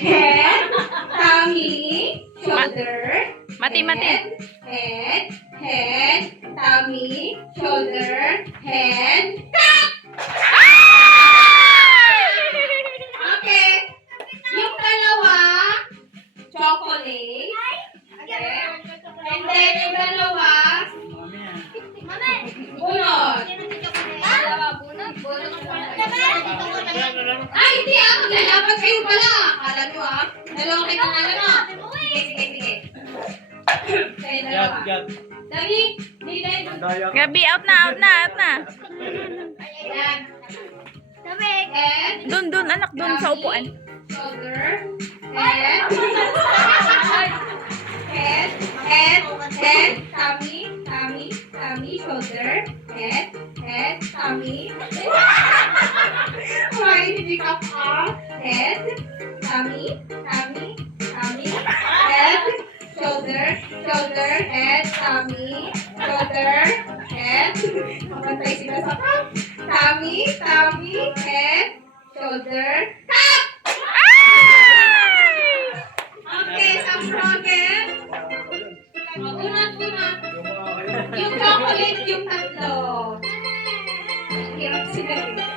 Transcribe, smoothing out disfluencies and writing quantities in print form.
Head, tummy, shoulder. Mati. Head, tummy, shoulder, head. Okay. Yung dalawa, chocolate. Okay. And then yung dalawa, bunot. Ay, hindi ah. Maglalaban kayo pala. Akala nyo ah. Dalawa kayo ng ano. Sige. Kayo dalawa. Dali. Dali. Gabi, out na. Ayan. Head. Dun, anak, dun sa upuan. Shoulder. Head. Tummy, shoulder. Head, tummy. Why hindi ka pa? Head, tummy. Head, shoulder, head, tummy, shoulder, head. Mamatay sila sa top. Tummy, head, shoulder, top! Okay, sa broken. Unat. Yung chocolate, yung tatlo. Hirap sila.